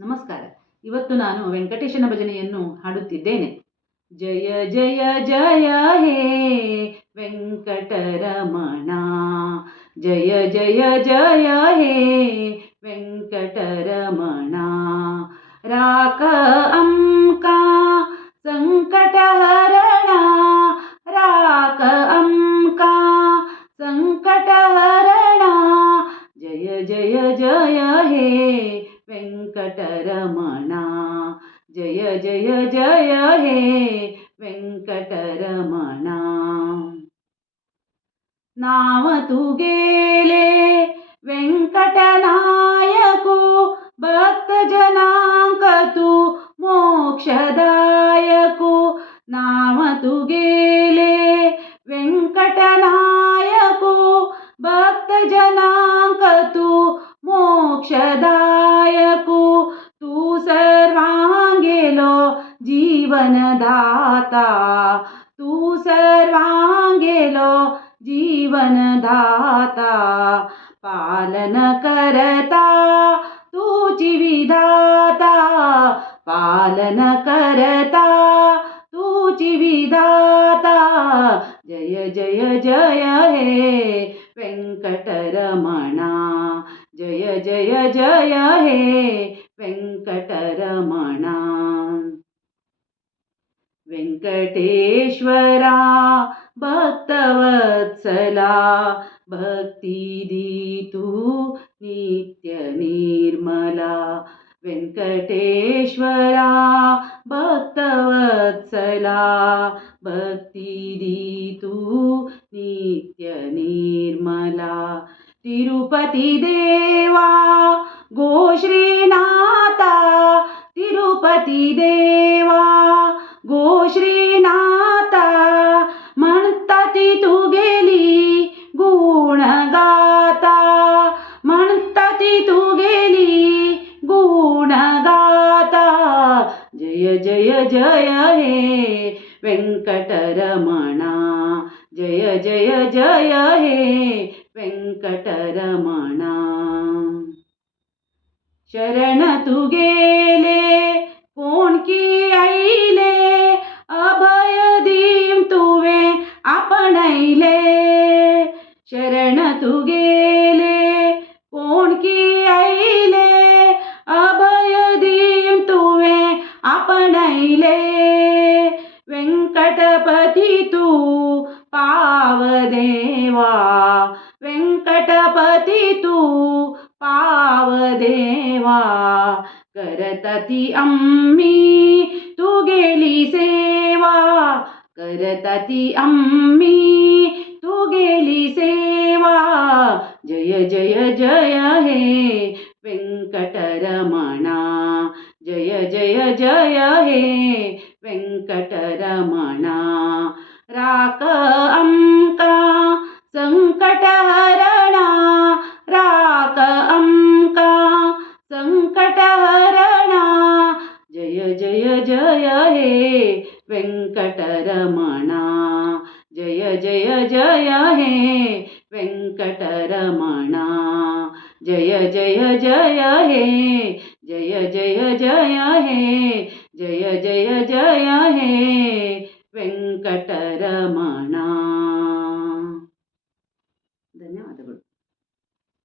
ನಮಸ್ಕಾರ. ಇವತ್ತು ನಾನು ವೆಂಕಟೇಶನ ಭಜನೆಯನ್ನು ಹಾಡುತ್ತಿದ್ದೇನೆ. ಜಯ ಜಯ ಜಯ ಹೇ ವೆಂಕಟರಮಣ, ಜಯ ಜಯ ಜಯ ಹೇ ವೆಂಕಟರಮಣ. ರಾಕ ಅಂಕ ಸಂಕಟಹರಣ, ರಾಕ ಅಂಕ ಸಂಕಟಹರಣ. ಜಯ ಜಯ ಜಯ ಹೇ ವೆಂಕಟರಮಣ, ಜಯ ಜಯ ಜಯ ಹೇ ವೆಂಕಟರಮಣ. नाव तू गेले वेंकटनायको, भक्त जनांक तू मोक्षदायको. नाव तू गेले वेंकटनायको, भक्त जनांक तू मोक्षदायको. तू सर्वांगेलो जीवनदाता, तू सर्वांगेलो जीवनदाता. पालन करता तुझी विधाता, पालन करता तुझी विधाता. जय जय जय हे वेंकटरमणा, जय जय जय हे वेंकटरमणा. वेंकटेश्वरा भक्तवत्सला, भक्ति दीतु नित्य निर्मला. वेंकटेश्वरा भक्तवत्सला, भक्ति दीतु नित्य निर्मला. तिरुपति देवा गो श्रीनाथा, तिरुपति देवा गो श्रीनाथा. म्हणता ती तू गेली गुण गाता, म्हणता ती तू गेली गुण गाता. जय जय जय हे वेंकटरमणा, जय जय जय हे वेंकटरमणा. शरण तू गेले कोण की आईले, अभय दीम तुवे आपणैले. शरण तू गेले कोण की आईले, अभय दीम तुवे आपणैले. वेंकटपती तू पाव देवा, वेंकटपती तू पाव देवा. करता आम्ही तू गेली सेवा, करता आम्ही तू गेली सेवा. जय जय जय हे वेंकटरमणा, जय जय जय हे वेंकटरमणा. राक अंका संकटहरणा, राक अंका संकटहरणा. जय जय जय हे वेंकटरमणा, जय जय जय हे वेंकटरमणा. जय जय जय हे, जय जय जय हे, जय जय जय हे वेंकटरमणा.